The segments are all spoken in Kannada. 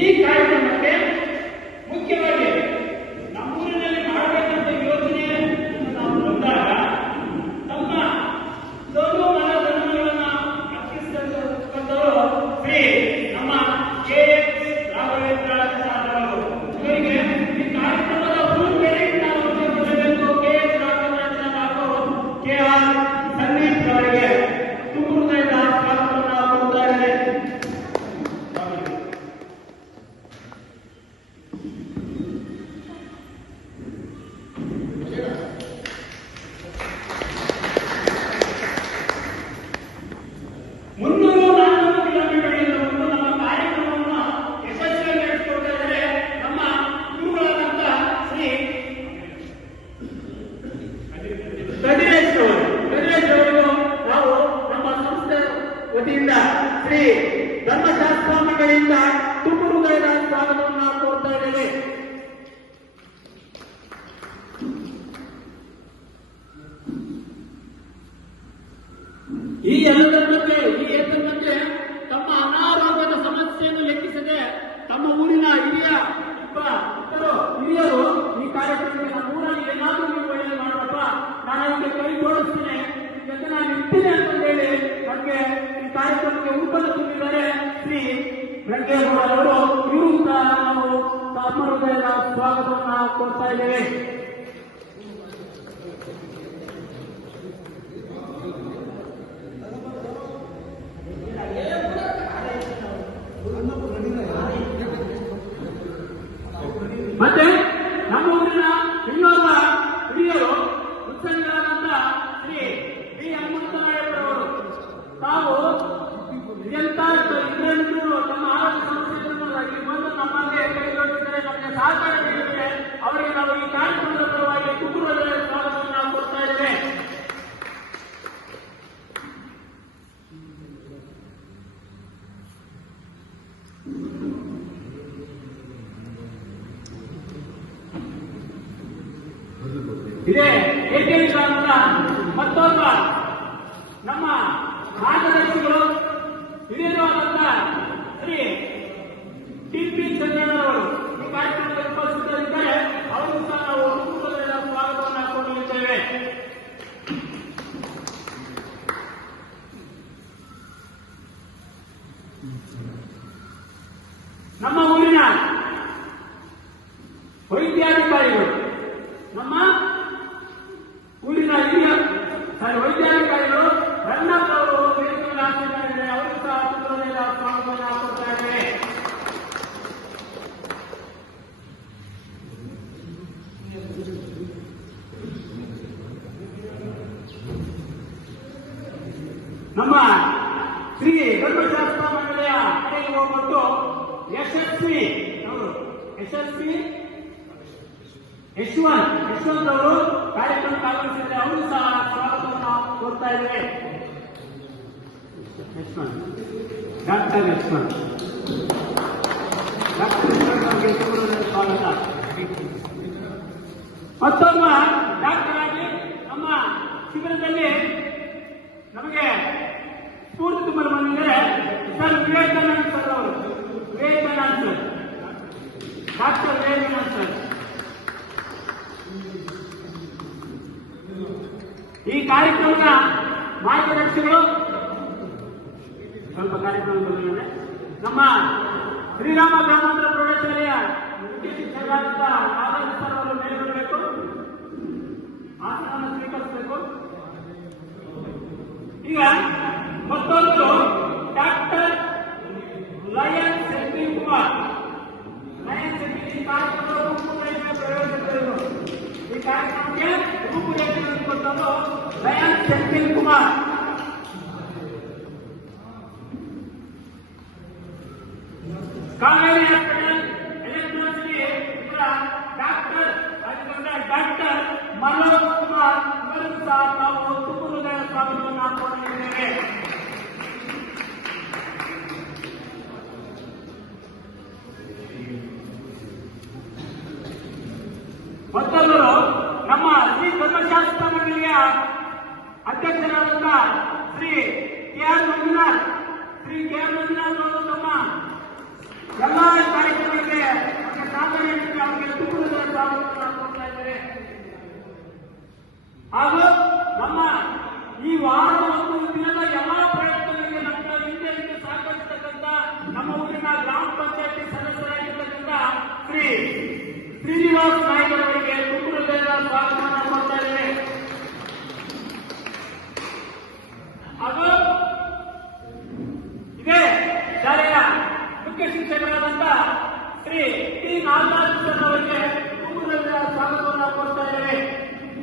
ಈ ಕಾರ್ಯಕ್ರಮಕ್ಕೆ ಮುಖ್ಯವಾಗಿ ನಮ್ಮೂರಿನಲ್ಲಿ ಮಾಡಬೇಕಂತ ಯೋಜನೆ ನಾವು ಬಂದಾಗ ತಮ್ಮ ಸೋಲು ಮನೋಧರ್ಮಗಳನ್ನು ಅರ್ಪಿಸಿಕೊಂಡವರು ಶ್ರೀ ನಮ್ಮ KS ರಾಘವೇಂದ್ರ ಪ್ರಸಾದ್ ಅವರು. ಇವರಿಗೆ ಈ ಕಾರ್ಯಕ್ರಮದ ಫುಲ್ ಕ್ರೆಡಿಟ್ ನಾವು ಕೊಡಬೇಕು. KS ರಾಘವೇಂದ್ರ ಪ್ರಸಾದ್ ಅವರು KR ಸಂದೀಪ್ ಅವರಿಗೆ ತುಂಬ ಹೃದಯದ ಸ್ವಾಗತವನ್ನು ಕೊಡುತ್ತಾರೆ. ವತಿಯಿಂದ ಶ್ರೀ ಧರ್ಮಶಾಸ್ತ್ರ ಮಂಡಳಿಯಿಂದ ತುಂಬ ಹೃದಯದ ಸ್ವಾಗತವನ್ನು ಕೋರ್ತಾ ಇದ್ದೇವೆ. ಈ ಎಲ್ಲದರ ಮಧ್ಯೆ ತಮ್ಮ ಅನಾರೋಗ್ಯದ ಸಮಸ್ಯೆಯನ್ನು ಲೆಕ್ಕಿಸದೆ ತಮ್ಮ ಊರಿನ ಇಬ್ಬರು ಹಿರಿಯರು ಈ ಕಾರ್ಯಕ್ರಮಕ್ಕೆ ನಮ್ಮ ಊರಲ್ಲಿ ಏನಾದರೂ ನೀವು ಒಳ್ಳೆಯ ಮಾಡಪ್ಪ, ನಾನು ಅದಕ್ಕೆ ಕೈ ಜೋಡಿಸ್ತೇನೆ, ಇದಕ್ಕೆ ನಾನು ಇರ್ತೀನಿ ಅಂತ ಹೇಳಿ ನಮಗೆ ಈ ಕಾರ್ಯಕ್ರಮಕ್ಕೆ ಉಪದ ತುಂಬಿದ್ದಾರೆ ಶ್ರೀ ರಂಗೇಗೌಡ ಅವರು. ಇವರು ಸಹ ನಾವು ತಮ್ಮ ಹೃದಯದ ಸ್ವಾಗತವನ್ನು ಕೊಡ್ತಾ ಇದ್ದೇವೆ. ಮತ್ತೆ ನಮ್ಮ ಊರಿನ ಇನ್ನೊಬ್ಬ ಹಿರಿಯರು ಮುಖ್ಯರಾದಂತ ಶ್ರೀ ಬಿ ಹನುಮಂತರಾಯಪ್ಪರವರು ತಾವು ತಮ್ಮ ಆರೋಗ್ಯ ಸಮಸ್ಯೆಗಳನ್ನು ಬಂದು ನಮ್ಮಲ್ಲಿ ಕೈಗೊಳ್ಳಿಸಿದರೆ ನಮಗೆ ಸಹಕಾರ ನೀಡಿದರೆ ಅವರಿಗೆ ನಾವು ಈ ಕಾರ್ಯಕ್ರಮದ ಪರವಾಗಿ ಕುಟುಂಬದ ಸ್ವಾಗತವನ್ನು ಕೊಡ್ತಾ ಇದ್ದೇವೆ. ಇದೇ ಏಕೆಂದ್ರೆ ಗ್ರಾಮದ ಮತ್ತೊಬ್ಬ ನಮ್ಮ ಮಾರ್ಗದರ್ಶಿಗಳು ಹಿರಿಯರು ಆದಂತ ಶ್ರೀ TP ಸಂಜಯನವರು ಈ ಕಾರ್ಯಕ್ರಮದಲ್ಲಿ ಉಪಸ್ಥಿತರಿದ್ದಾರೆ. ಅವರು ಸಹ ನಾವು ಕುಟುಂಬದ ಸ್ವಾಗತವನ್ನು ಕೊಡಲಿದ್ದೇವೆ. ನಮ್ಮ ಊರಿನ ವೈದ್ಯಾಧಿಕಾರಿಗಳು ನಮ್ಮ ಊರಿನ ವೈದ್ಯಾಧಿಕಾರಿಗಳು ರನ್ನಪ್ಪ ಅವರು ವೇದಿಕೆಯಲ್ಲಿ ಹಾಕಿದ್ದಾರೆ. ಅವರು ಸಹ ಕುಟುಂಬದ ಸ್ವಾಗತವನ್ನು ಕೊಡ್ತಾ ಇದ್ದೇವೆ. ನಮ್ಮ ಶ್ರೀ ಧರ್ಮಶಾಸ್ತ್ರ ಮಂಡಳಿಯ ಕಡೆಗೆ ಹೋಗ್ಬಿಟ್ಟು ಯಶಸ್ವಿ ಯಶವಂತ್ ಅವರು ಕಾರ್ಯಕ್ರಮಕ್ಕೆ ಆಗಮಿಸಿದ್ದಾರೆ. ಅವರು ಸಹ ಸ್ವಾಗತವನ್ನು ಕೊಡ್ತಾ ಇದ್ದೇವೆ. ಡಾಕ್ಟರ್ ಯಶವಂತ್ ಅವರಿಗೆ ಸ್ವಾಗತ. ಮತ್ತೊಬ್ಬ ಡಾಕ್ಟರ್ ಆಗಿ ನಮ್ಮ ಶಿಬಿರದಲ್ಲಿ ನಮಗೆ ಸ್ಫೂರ್ತಿ ತುಂಬಲು ಬಂದಿದ್ದಾರೆ ಸರ್ ವಿವೇಕಾನಂದ್ ಸರ್ ಅವರು. Vivekanand sir, doctor Vivekanand sir ಈ ಕಾರ್ಯಕ್ರಮದ ಮಾರ್ಗದರ್ಶಿಗಳು. ಸ್ವಲ್ಪ ಕಾರ್ಯಕ್ರಮದಲ್ಲಿ ನಮ್ಮ ಶ್ರೀರಾಮ ಗ್ರಾಮಾಂತರ ಪ್ರೌಢಶಾಲೆಯ ಮುಖ್ಯ ಶಿಕ್ಷಕರಾದಂಥ ಆದರ್ಶ ಸರ್ ಅವರು ಮೇಲೆ ಬರಬೇಕು, ಆಸನವನ್ನು ಸ್ವೀಕರಿಸಬೇಕು. ಈಗ ಮತ್ತೊಂದು ಡಾಕ್ಟರ್ ಲಯನ್ ಸೆಂಥಿಲ್ ಕುಮಾರ್. ಈ ಕಾರ್ಯಕ್ರಮದ ಪ್ರಯೋಜಕರು. ಈ ಕಾರ್ಯಕ್ರಮಕ್ಕೆ ರೂಪುರೇಷೆಯನ್ನು ಕೊಟ್ಟವರು lion Senthil Kumar. Kaveri hospital electronic doctor doctor Manoj Kumar ಇವರು ಸಹ ನಾವು ತುಂಬ ಹೃದಯ ಸ್ವಾಗತವನ್ನು ಹಾಕೊಂಡಿದ್ದೇವೆ. ಮತ್ತೊಬ್ಬರು ನಮ್ಮ ಶ್ರೀ ಧರ್ಮಶಾಸ್ತ್ರ ಮಂಡಳಿಯ ಅಧ್ಯಕ್ಷರಾದಂತಹ ಶ್ರೀ KR ಮಂಜುನಾಥ್ ಅವರು ತಮ್ಮ ಎಲ್ಲ ಇಲ್ಲಿನ ಗ್ರಾಮ ಪಂಚಾಯತಿ ಸದಸ್ಯರಾಗಿರ್ತಕ್ಕಂಥ ಶ್ರೀ ಶ್ರೀನಿವಾಸ್ ನಾಯ್ಕರವರಿಗೆ ತುಂಬು ಸ್ವಾಗತವನ್ನು ಕೊಡ್ತಾ ಇದ್ದೇವೆ. ಹಾಗೂ ಇದೇ ಶಾಲೆಯ ಮುಖ್ಯ ಶಿಕ್ಷಕರಾದಂಥ ಶ್ರೀ ಟಿ ನಾಗರಾಜ್ ಸರ್ ಅವರಿಗೆ ತುಂಬು ಸ್ವಾಗತವನ್ನು ಕೊಡ್ತಾ ಇದ್ದೇವೆ.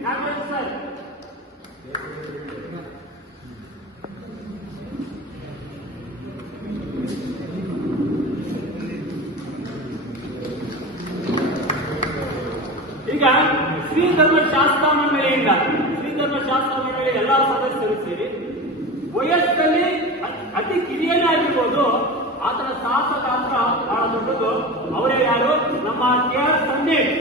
ನಾಗರಾಜ್ ಸರ್, ಈಗ ಶ್ರೀ ಧರ್ಮಶಾಸ್ತ್ರ ಮಂಡಳಿಯಿಂದ ಎಲ್ಲಾ ಸದಸ್ಯರು ಸೇರಿ ವಯಸ್ಸಲ್ಲಿ ಅತಿ ಕಿರಿಯನಾಗಿರ್ಬೋದು, ಆತನ ಸಾಹಸ ಗಾತ್ರ ಬಹಳ ದೊಡ್ಡದು. ಅವರೇ ಯಾರು? ನಮ್ಮ ಕೆ ಆರ್ ಸಂದೀಪ್